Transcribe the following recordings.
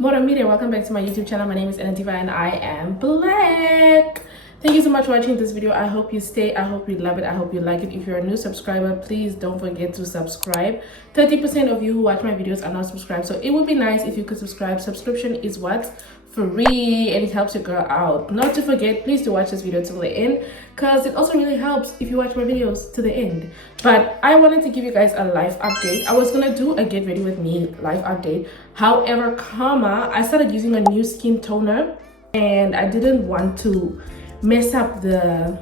Motor Media, welcome back to my YouTube channel. My name is Ann-Adeva and I am black. Thank you so much for watching this video. I hope you stay. I hope you love it. I hope you like it. If you're a new subscriber, please don't forget to subscribe. 30% of you who watch my videos are not subscribed, so it would be nice if you could subscribe. Subscription is what? Free, and it helps your girl out. Not to forget, please do watch this video till the end, because it also really helps if you watch my videos to the end. But I wanted to give you guys a life update. I was gonna do a get ready with me life update. However, I started using a new skin toner and I didn't want to mess up the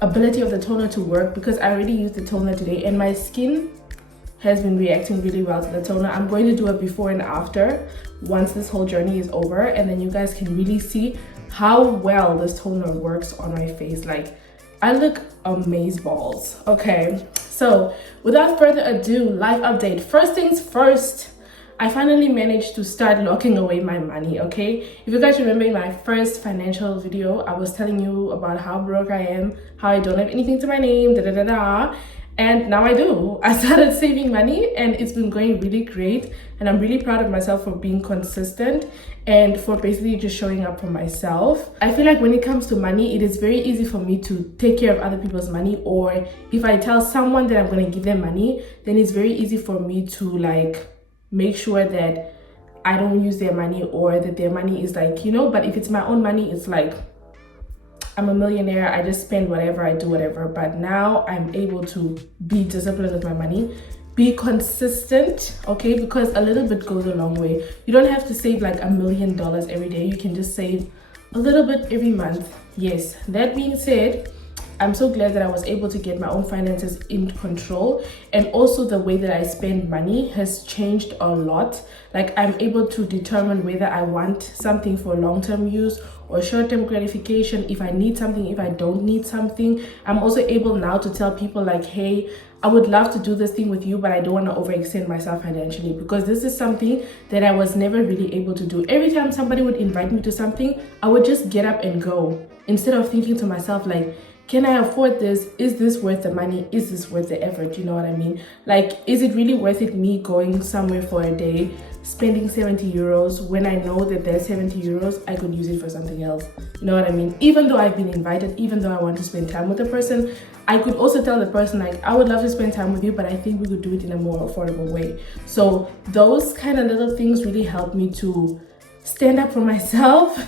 ability of the toner to work, because I already used the toner today and my skin has been reacting really well to the toner. I'm going to do a before and after once this whole journey is over, and then you guys can really see how well this toner works on my face. Like, I look amazeballs. Okay, so without further ado, life update. First things first, I finally managed to start locking away my money. Okay, if you guys remember in my first financial video, I was telling you about how broke I am, how I don't have anything to my name, and now I do. I started saving money and it's been going really great, and I'm really proud of myself for being consistent and for basically just showing up for myself. I feel like when it comes to money, it is very easy for me to take care of other people's money, or if I tell someone that I'm going to give them money, then it's very easy for me to like make sure that I don't use their money, or that their money is like, you know. But if it's my own money, it's like I'm a millionaire, I just spend whatever, I do whatever. But now I'm able to be disciplined with my money, be consistent, okay? Because a little bit goes a long way. You don't have to save like $1 million every day. You can just save a little bit every month. Yes, that being said, I'm so glad that I was able to get my own finances in control, and also the way that I spend money has changed a lot. Like, I'm able to determine whether I want something for long-term use or short-term gratification, if I need something, if I don't need something. I'm also able now to tell people like, hey, I would love to do this thing with you, but I don't want to overextend myself financially, because this is something that I was never really able to do. Every time somebody would invite me to something, I would just get up and go, instead of thinking to myself like, can I afford this? Is this worth the money? Is this worth the effort? You know what I mean? Like, is it really worth it, me going somewhere for a day, spending 70 euros, when I know that that 70 euros, I could use it for something else? You know what I mean? Even though I've been invited, even though I want to spend time with the person, I could also tell the person like, I would love to spend time with you, but I think we could do it in a more affordable way. So those kind of little things really help me to stand up for myself,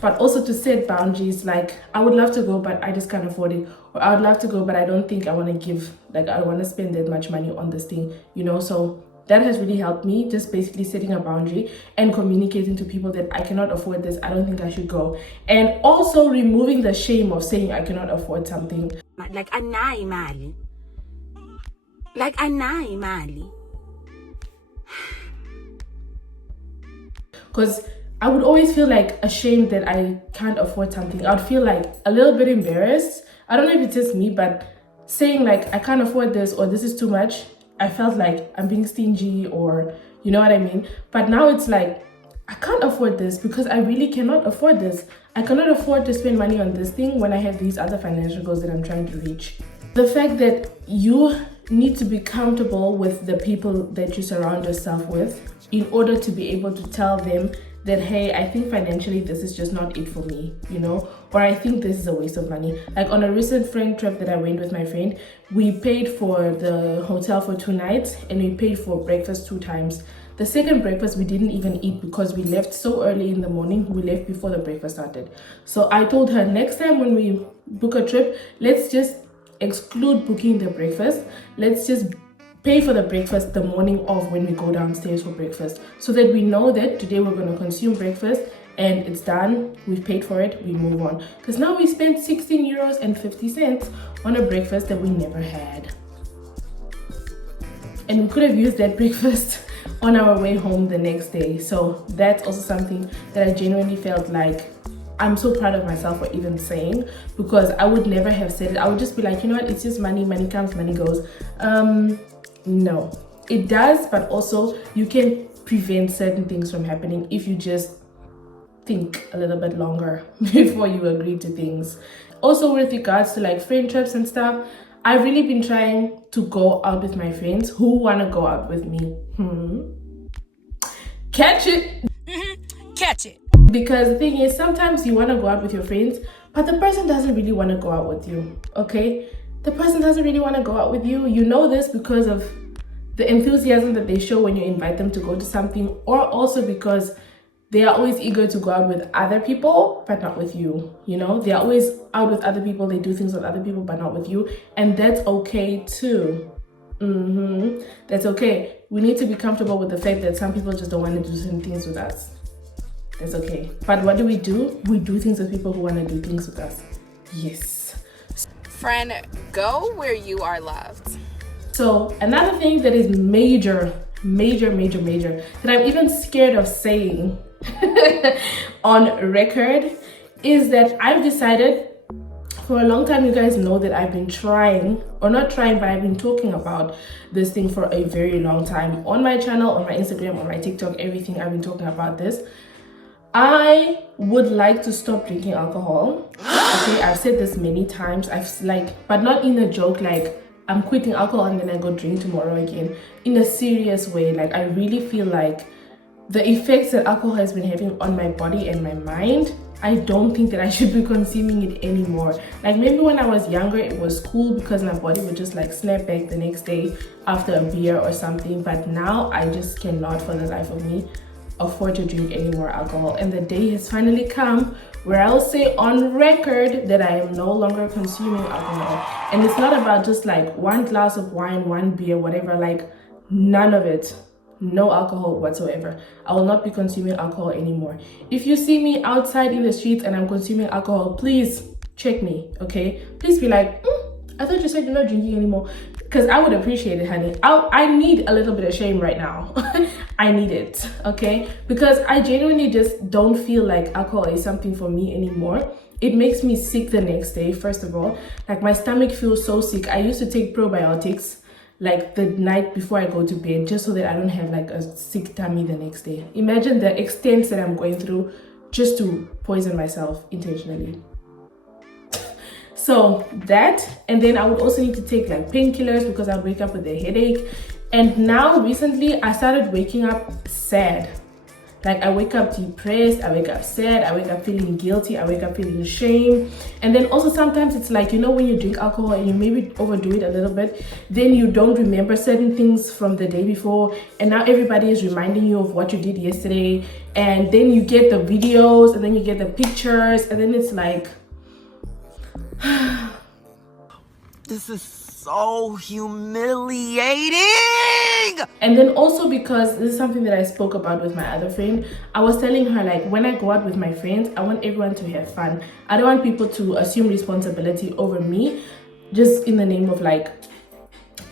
but also to set boundaries. Like, I would love to go, but I just can't afford it, or I would love to go, but I don't think I want to give, like, I don't want to spend that much money on this thing, you know. So that has really helped me, just basically setting a boundary and communicating to people that I cannot afford this, I don't think I should go, and also removing the shame of saying I cannot afford something. Like, anayi imali. Like, anayi imali. Because I would always feel like ashamed that I can't afford something. I would feel like a little bit embarrassed. I don't know if it's just me, but saying like, I can't afford this, or this is too much, I felt like I'm being stingy, or you know what I mean? But now it's like, I can't afford this because I really cannot afford this. I cannot afford to spend money on this thing when I have these other financial goals that I'm trying to reach. The fact that you need to be comfortable with the people that you surround yourself with in order to be able to tell them that, hey, I think financially this is just not it for me, you know, or I think this is a waste of money. Like, on a recent friend trip that I went with my friend, we paid for the hotel for 2 nights and we paid for breakfast 2 times. The second breakfast we didn't even eat because we left so early in the morning. We left before the breakfast started. So I told her, next time when we book a trip, let's just exclude booking the breakfast. Let's just pay for the breakfast the morning of when we go downstairs for breakfast, so that we know that today we're going to consume breakfast and it's done, we've paid for it, we move on. Because now we spent 16 euros and 50 cents on a breakfast that we never had, and we could have used that breakfast on our way home the next day. So that's also something that I genuinely felt like I'm so proud of myself for even saying, because I would never have said it. I would just be like, you know what, it's just money, money comes, money goes. No, it does, but also you can prevent certain things from happening if you just think a little bit longer before you agree to things. Also, with regards to like friend trips and stuff, I've really been trying to go out with my friends who want to go out with me. Catch it. catch it. Because the thing is, sometimes you want to go out with your friends, but the person doesn't really want to go out with you, okay? The person doesn't really want to go out with you. You know this because of the enthusiasm that they show when you invite them to go to something, or also because they are always eager to go out with other people, but not with you, you know? They're always out with other people, they do things with other people, but not with you, and that's okay too. That's okay. We need to be comfortable with the fact that some people just don't want to do certain things with us. That's okay. But what do? We do things with people who want to do things with us. Yes. Friend, go where you are loved. So another thing that is major, that I'm even scared of saying on record is that I've decided, for a long time, you guys know that I've been trying, or not trying, but I've been talking about this thing for a very long time. On my channel, on my Instagram, on my TikTok, everything, I've been talking about this. I would like to stop drinking alcohol. Okay, I've said this many times. But not in a joke, like I'm quitting alcohol and then I go drink tomorrow again. In a serious way, like I really feel like the effects that alcohol has been having on my body and my mind, I don't think that I should be consuming it anymore. Like maybe when I was younger, it was cool because my body would just like snap back the next day after a beer or something. But now I just cannot, for the life of me, afford to drink any more alcohol. And the day has finally come where I'll say on record that I am no longer consuming alcohol. And it's not about just like one glass of wine, one beer, whatever, like none of it. No alcohol whatsoever. I will not be consuming alcohol anymore. If you see me outside in the streets and I'm consuming alcohol, please check me, okay? Please be like, I thought you said you're not drinking anymore. Because I would appreciate it, honey. I need a little bit of shame right now. I need it, okay? Because I genuinely just don't feel like alcohol is something for me anymore. It makes me sick the next day, first of all. Like my stomach feels so sick. I used to take probiotics like the night before I go to bed, just so that I don't have like a sick tummy the next day. Imagine the extent that I'm going through just to poison myself intentionally. So that, and then I would also need to take like painkillers because I wake up with a headache. And now recently I started waking up sad. Like I wake up depressed, I wake up sad, I wake up feeling guilty, I wake up feeling shame. And then also sometimes it's like, you know, when you drink alcohol and you maybe overdo it a little bit, then you don't remember certain things from the day before. And now everybody is reminding you of what you did yesterday. And then you get the videos and then you get the pictures and then it's like, this is so humiliating. And then also because this is something that I spoke about with my other friend, I was telling her like when I go out with my friends, I want everyone to have fun. I don't want people to assume responsibility over me just in the name of like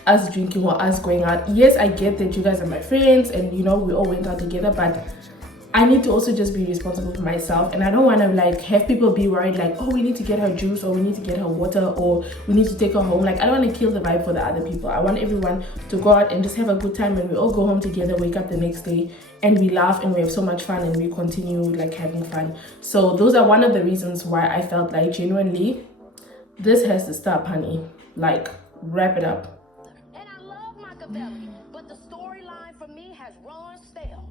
us drinking or us going out. Yes, I get that you guys are my friends and you know we all went out together, but I need to also just be responsible for myself, and I don't want to like have people be worried like, oh, we need to get her juice or we need to get her water or we need to take her home. Like I don't want to kill the vibe for the other people. I want everyone to go out and just have a good time, and we all go home together, wake up the next day and we laugh and we have so much fun and we continue like having fun. So those are one of the reasons why I felt like genuinely this has to stop, honey. Like wrap it up. And I love Machiavelli, but the storyline for me has run stale.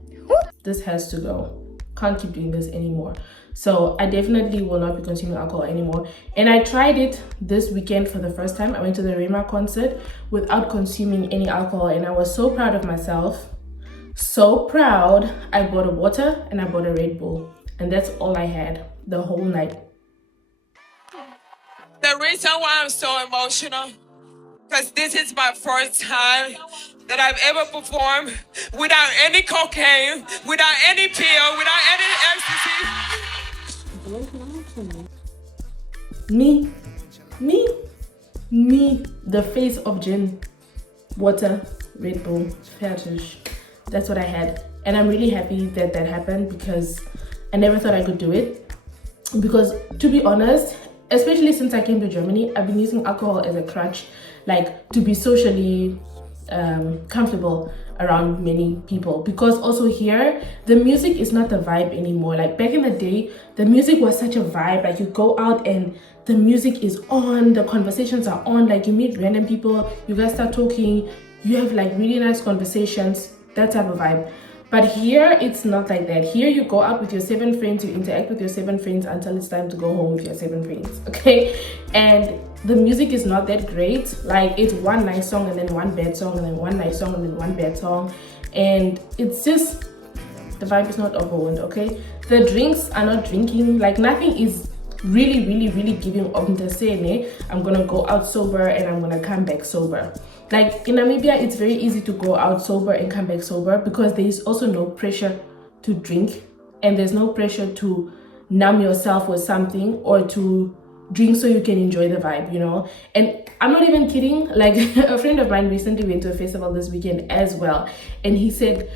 This has to go. Can't keep doing this anymore. So I definitely will not be consuming alcohol anymore. And I tried it this weekend for the first time. I went to the Rema concert without consuming any alcohol, and I was so proud of myself. So proud. I bought a water and I bought a Red Bull, and that's all I had the whole night. The reason why I'm so emotional, because this is my first time that I've ever performed without any cocaine, without any pill, without any ecstasy. Me, the face of gin, water, Red Bull, fertig. That's what I had. And I'm really happy that that happened because I never thought I could do it. Because to be honest, especially since I came to Germany, I've been using alcohol as a crutch, like to be socially comfortable around many people. Because also here the music is not the vibe anymore. Like back in the day, the music was such a vibe. Like you go out and the music is on, the conversations are on, like you meet random people, you guys start talking, you have like really nice conversations, that type of vibe. But here it's not like that. Here you go out with your 7 friends, you interact with your 7 friends until it's time to go home with your 7 friends, okay? And the music is not that great. Like, it's one nice song and then one bad song and then one nice song and then one bad song, and it's just, the vibe is not overwhelmed, okay? The drinks are not drinking, like nothing is really giving I'm gonna go out sober and I'm gonna come back sober. Like in Namibia, it's very easy to go out sober and come back sober because there is also no pressure to drink, and there's no pressure to numb yourself with something or to drink so you can enjoy the vibe, you know. And I'm not even kidding, like a friend of mine recently went to a festival this weekend as well, and he said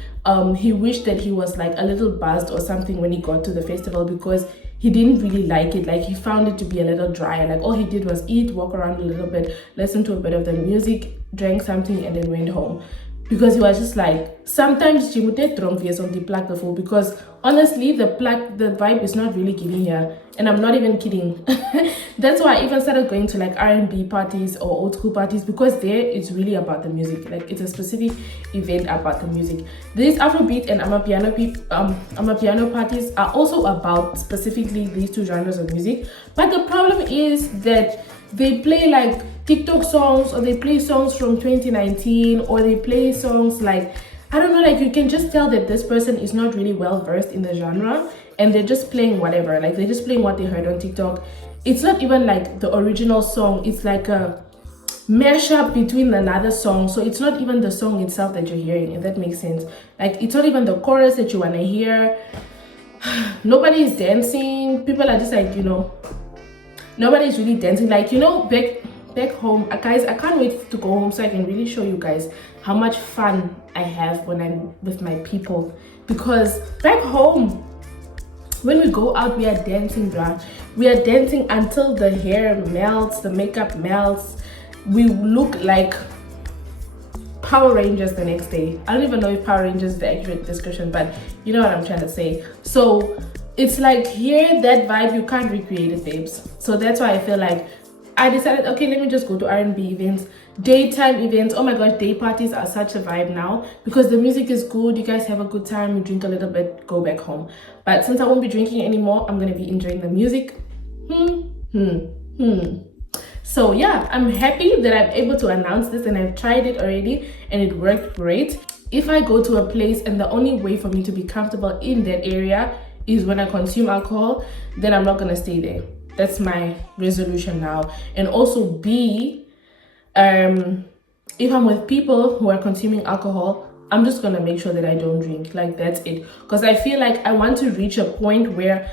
he wished that he was like a little buzzed or something when he got to the festival because he didn't really like it. Like, he found it to be a little dry. Like, all he did was eat, walk around a little bit, listen to a bit of the music, drank something, and then went home. Because he was just like, sometimes you would take drunk on the plug the full, because honestly the vibe is not really giving here, and I'm not even kidding. That's why I even started going to like R&B parties or old school parties, because there it's really about the music. Like, it's a specific event about the music. These Afrobeat and Amapiano parties are also about specifically these two genres of music, but the problem is that they play like TikTok songs, or they play songs from 2019, or they play songs like, I don't know, like you can just tell that this person is not really well versed in the genre, and they're just playing whatever. Like, they're just playing what they heard on TikTok. It's not even like the original song, it's like a mashup between another song. So it's not even the song itself that you're hearing, if that makes sense. Like, it's not even the chorus that you want to hear. Nobody is dancing. People are just like, you know, nobody's really dancing. Like, you know, back home, guys, I can't wait to go home so I can really show you guys how much fun I have when I'm with my people. Because back home, when we go out, we are dancing, bruh. We are dancing until the hair melts, the makeup melts. We look like Power Rangers the next day. I don't even know if Power Rangers is the accurate description, but you know what I'm trying to say. So it's like, here, that vibe, you can't recreate it, babes. So that's why I feel like I decided, okay, let me just go to R&B events, daytime events. Oh my gosh, day parties are such a vibe now, because the music is good, you guys have a good time, you drink a little bit, go back home. But since I won't be drinking anymore, I'm gonna be enjoying the music. So yeah, I'm happy that I'm able to announce this, and I've tried it already and it worked great. If I go to a place and the only way for me to be comfortable in that area is when I consume alcohol, then I'm not gonna stay there. That's my resolution now. And also B, if I'm with people who are consuming alcohol, I'm just gonna make sure that I don't drink. Like, that's it. Because I feel like I want to reach a point where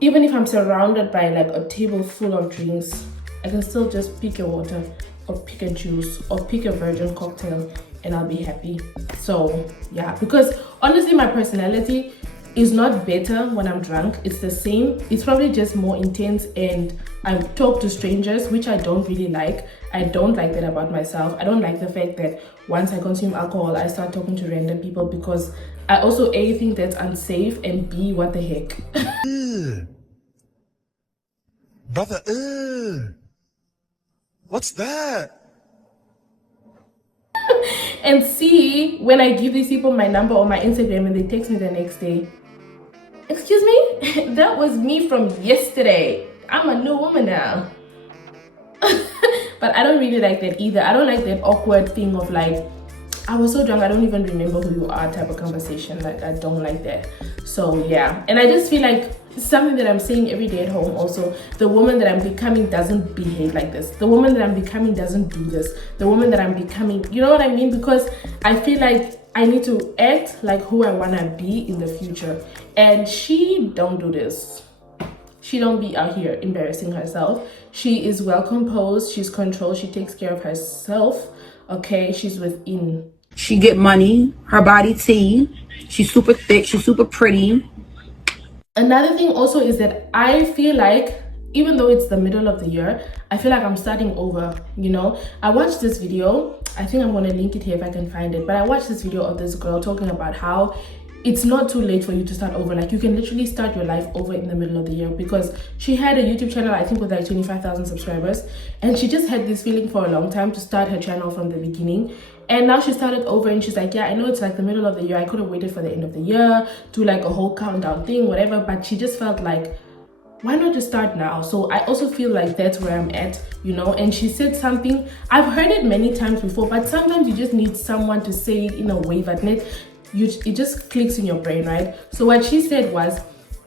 even if I'm surrounded by like a table full of drinks, I can still just pick a water or pick a juice or pick a virgin cocktail and I'll be happy. So yeah, because honestly my personality is not better when I'm drunk. It's the same. It's probably just more intense, and I talk to strangers, which I don't really like. I don't like that about myself. I don't like the fact that once I consume alcohol, I start talking to random people, because I also A, think that's unsafe, and B, what the heck. Brother, what's that? And C, when I give these people my number or my Instagram and they text me the next day, excuse me, that was me from yesterday. I'm a new woman now. But I don't really like that either. I don't like that awkward thing of like, I was so drunk I don't even remember who you are type of conversation. Like, I don't like that. So yeah, and I just feel like it's something that I'm saying every day at home also. The woman that I'm becoming doesn't behave like this. The woman that I'm becoming doesn't do this. The woman that I'm becoming, you know what I mean? Because I feel like I need to act like who I want to be in the future. And she don't do this. She don't be out here embarrassing herself. She is well composed. She's controlled. She takes care of herself. Okay, she's within. She get money, her body tea. She's super thick, she's super pretty. Another thing also is that I feel like, even though it's the middle of the year, I feel like I'm starting over, you know. I watched this video, I think I'm going to link it here if I can find it, but I watched this video of this girl talking about how it's not too late for you to start over. Like, you can literally start your life over in the middle of the year, because she had a YouTube channel, I think, with like 25,000 subscribers, and she just had this feeling for a long time to start her channel from the beginning. And now she started over, and she's like, yeah, I know it's like the middle of the year, I could have waited for the end of the year, do like a whole countdown thing, whatever, but she just felt like, why not just start now? So I also feel like that's where I'm at, you know. And she said something, I've heard it many times before, but sometimes you just need someone to say it in a way that it just clicks in your brain, right? So what she said was,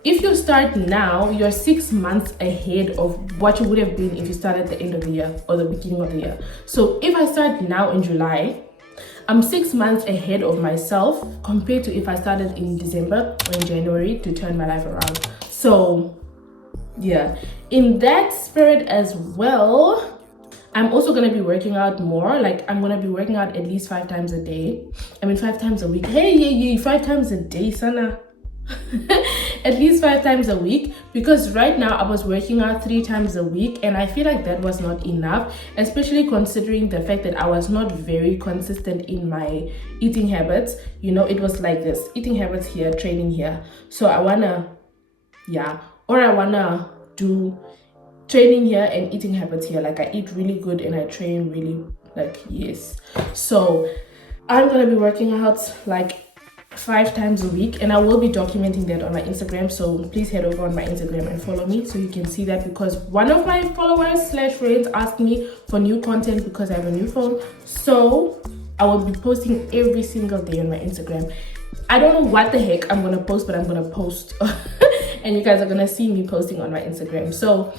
if you start now, you're 6 months ahead of what you would have been if you started at the end of the year or the beginning of the year. So if I start now in July, I'm 6 months ahead of myself compared to if I started in December or in January to turn my life around. So yeah, in that spirit as well, I'm also going to be working out more. Like, I'm going to be working out at least 5 times a day. I mean, 5 times a week. Hey, yeah, 5 times a day, Sana. At least 5 times a week, because right now I was working out 3 times a week, and I feel like that was not enough, especially considering the fact that I was not very consistent in my eating habits. You know, it was like this: eating habits here, training here. So I wanna do training here and eating habits here. Like, I eat really good and I train really, like, yes. So I'm gonna be working out like 5 times a week, and I will be documenting that on my Instagram. So please head over on my Instagram and follow me so you can see that, because one of my followers / friends asked me for new content because I have a new phone. So I will be posting every single day on my Instagram. I don't know what the heck I'm gonna post, but I'm gonna post and you guys are gonna see me posting on my Instagram. So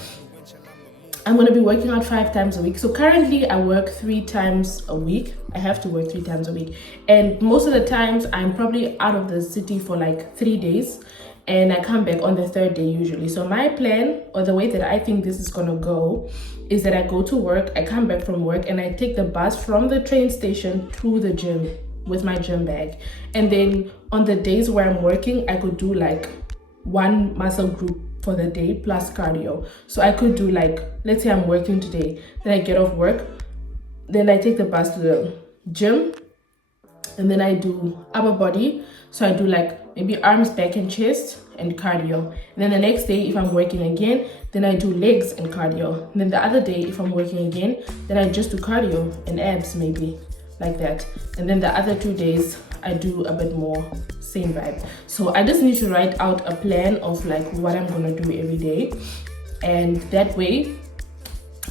I'm going to be working out 5 times a week. So currently I work 3 times a week. I have to work 3 times a week. And most of the times I'm probably out of the city for like 3 days. And I come back on the 3rd day usually. So my plan, or the way that I think this is going to go, is that I go to work, I come back from work, and I take the bus from the train station to the gym with my gym bag. And then on the days where I'm working, I could do like 1 muscle group for the day plus cardio. So I could do, like, let's say I'm working today, then I get off work, then I take the bus to the gym, and then I do upper body. So I do like maybe arms, back and chest and cardio. And then the next day, if I'm working again, then I do legs and cardio. And then the other day, if I'm working again, then I just do cardio and abs, maybe like that. And then the other 2 days I do a bit more, same vibe. So I just need to write out a plan of like what I'm gonna do every day, and that way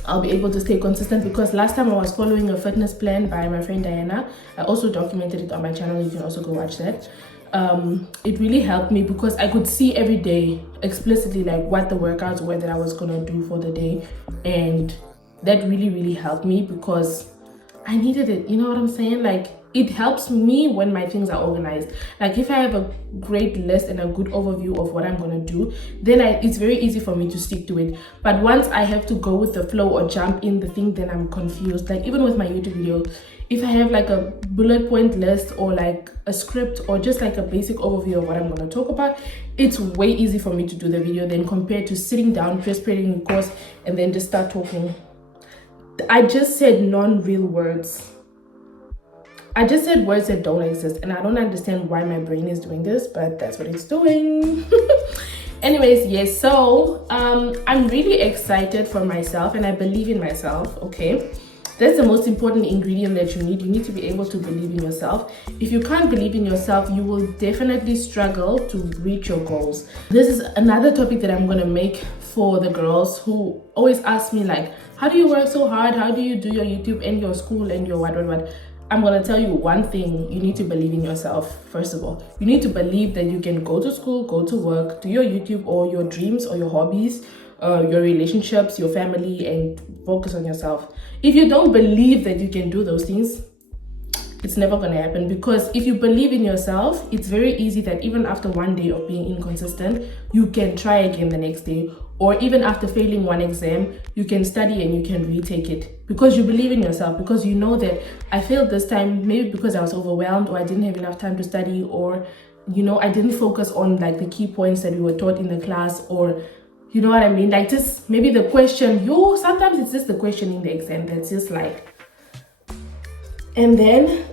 I'll be able to stay consistent. Because last time I was following a fitness plan by my friend Diana. I also documented it on my channel, you can also go watch that. It really helped me because I could see every day explicitly like what the workouts were that I was gonna do for the day, and that really helped me because I needed it. You know what I'm saying? Like, it helps me when my things are organized. Like, if I have a great list and a good overview of what I'm gonna do, then it's very easy for me to stick to it. But once I have to go with the flow or jump in the thing, then I'm confused. Like, even with my YouTube video, if I have like a bullet point list or like a script or just like a basic overview of what I'm gonna talk about, it's way easy for me to do the video than compared to sitting down, press playing the course, and then just start talking. I just said non-real words. I just said words that don't exist, and I don't understand why my brain is doing this, but that's what it's doing. Anyways, yes, so I'm really excited for myself, and I believe in myself. Okay, that's the most important ingredient that you need. You need to be able to believe in yourself. If you can't believe in yourself, you will definitely struggle to reach your goals. This is another topic that I'm gonna make for the girls who always ask me like, how do you work so hard? How do you do your YouTube and your school and your what? I'm gonna tell you one thing: you need to believe in yourself. First of all, you need to believe that you can go to school, go to work, do your YouTube or your dreams or your hobbies, your relationships, your family, and focus on yourself. If you don't believe that you can do those things, it's never gonna happen. Because if you believe in yourself, it's very easy that even after one day of being inconsistent, you can try again the next day. Or even after failing one exam, you can study and you can retake it because you believe in yourself, because you know that I failed this time, maybe because I was overwhelmed or I didn't have enough time to study, or, you know, I didn't focus on like the key points that we were taught in the class, or, you know what I mean? Like, just maybe the question, sometimes it's just the question in the exam that's just like, and then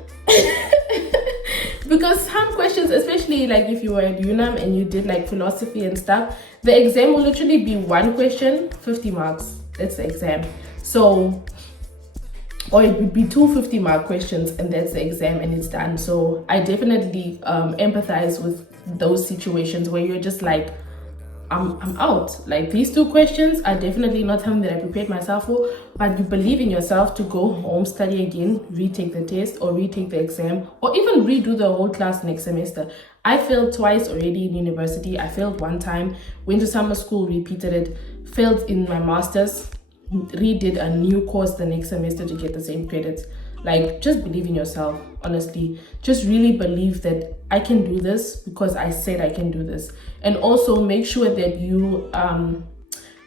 Because some questions, especially like if you were at UNAM and you did like philosophy and stuff, the exam will literally be one question, 50 marks. That's the exam. So, or it would be two 50-mark questions and that's the exam and it's done. So I definitely empathize with those situations where you're just like, I'm out. Like, these two questions are definitely not something that I prepared myself for, but you believe in yourself to go home, study again, retake the test or retake the exam, or even redo the whole class next semester. I failed twice already in university. I failed one time, went to summer school, repeated it, failed in my master's, redid a new course the next semester to get the same credits. Like, just believe in yourself, honestly. Just really believe that I can do this because I said I can do this. And also make sure that you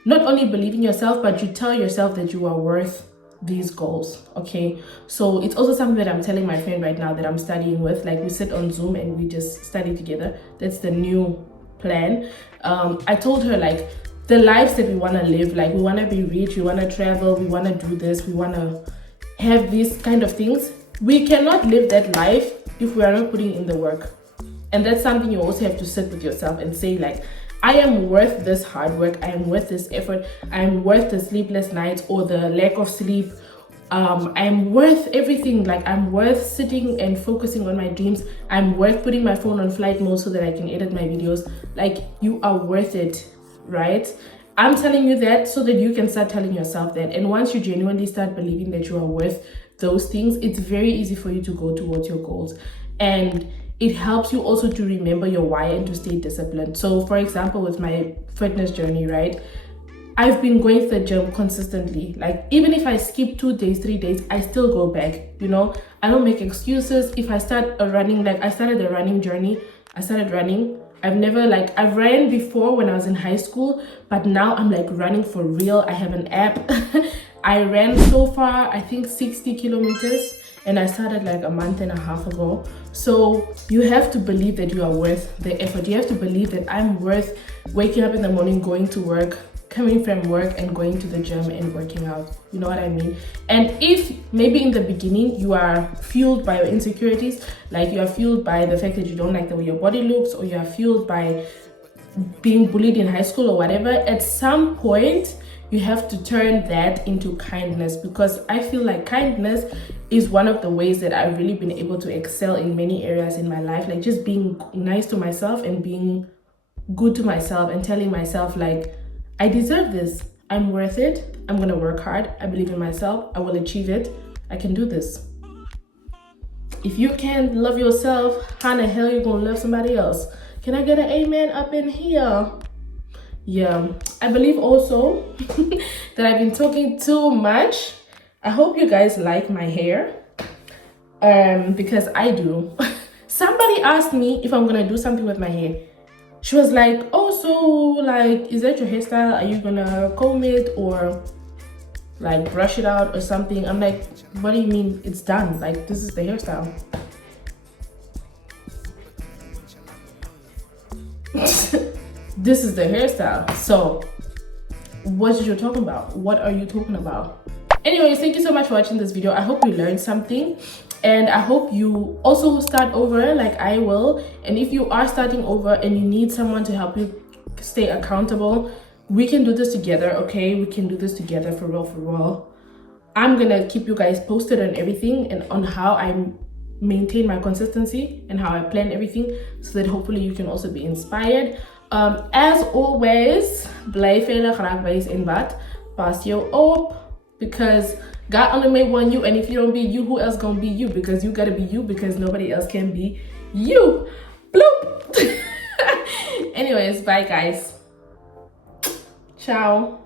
not only believe in yourself, but you tell yourself that you are worth these goals, okay? So it's also something that I'm telling my friend right now that I'm studying with. Like, we sit on Zoom and we just study together. That's the new plan. I told her, like, the lives that we want to live, like, we want to be rich, we want to travel, we want to do this, we want to have these kind of things. We cannot live that life if we are not putting in the work. And that's something you also have to sit with yourself and say, like, I am worth this hard work, I am worth this effort, I am worth the sleepless nights or the lack of sleep. I'm worth everything. Like, I'm worth sitting and focusing on my dreams. I'm worth putting my phone on flight mode so that I can edit my videos. Like, you are worth it, right? I'm telling you that so that you can start telling yourself that. And once you genuinely start believing that you are worth those things, it's very easy for you to go towards your goals. And it helps you also to remember your why and to stay disciplined. So for example, with my fitness journey, right? I've been going to the gym consistently. Like, even if I skip 2 days, 3 days, I still go back, you know? I don't make excuses. If I start a running, like, I started a running journey, I started running. I've ran before when I was in high school, but now I'm like running for real. I have an app. I ran so far, I think 60 kilometers, and I started like a month and a half ago. So you have to believe that you are worth the effort. You have to believe that I'm worth waking up in the morning, going to work, coming from work and going to the gym and working out. You know what I mean? And if maybe in the beginning you are fueled by your insecurities, like you are fueled by the fact that you don't like the way your body looks, or you are fueled by being bullied in high school or whatever, at some point you have to turn that into kindness, because I feel like kindness is one of the ways that I've really been able to excel in many areas in my life. Like, just being nice to myself and being good to myself and telling myself, like, I deserve this. I'm worth it. I'm gonna work hard. I believe in myself. I will achieve it. I can do this. If you can't love yourself, how the hell you gonna love somebody else? Can I get an amen up in here? Yeah, I believe also that I've been talking too much. I hope you guys like my hair, because I do. Somebody asked me if I'm gonna do something with my hair. She was like, oh, so like, is that your hairstyle? Are you gonna comb it or like brush it out or something? I'm like, what do you mean it's done? Like, this is the hairstyle. This is the hairstyle. So what are you talking about? What are you talking about? Anyways, thank you so much for watching this video. I hope you learned something, and I hope you also start over like I will. And if you are starting over and you need someone to help you stay accountable, we can do this together, okay? We can do this together, for real, for real. I'm gonna keep you guys posted on everything and on how I maintain my consistency and how I plan everything, so that hopefully you can also be inspired. As always, bly veilig, raak wys en wat, pas jou op, because God only made one you, and if you don't be you, who else gonna be you? Because you gotta be you, because nobody else can be you. Bloop. Anyways, bye guys. Ciao.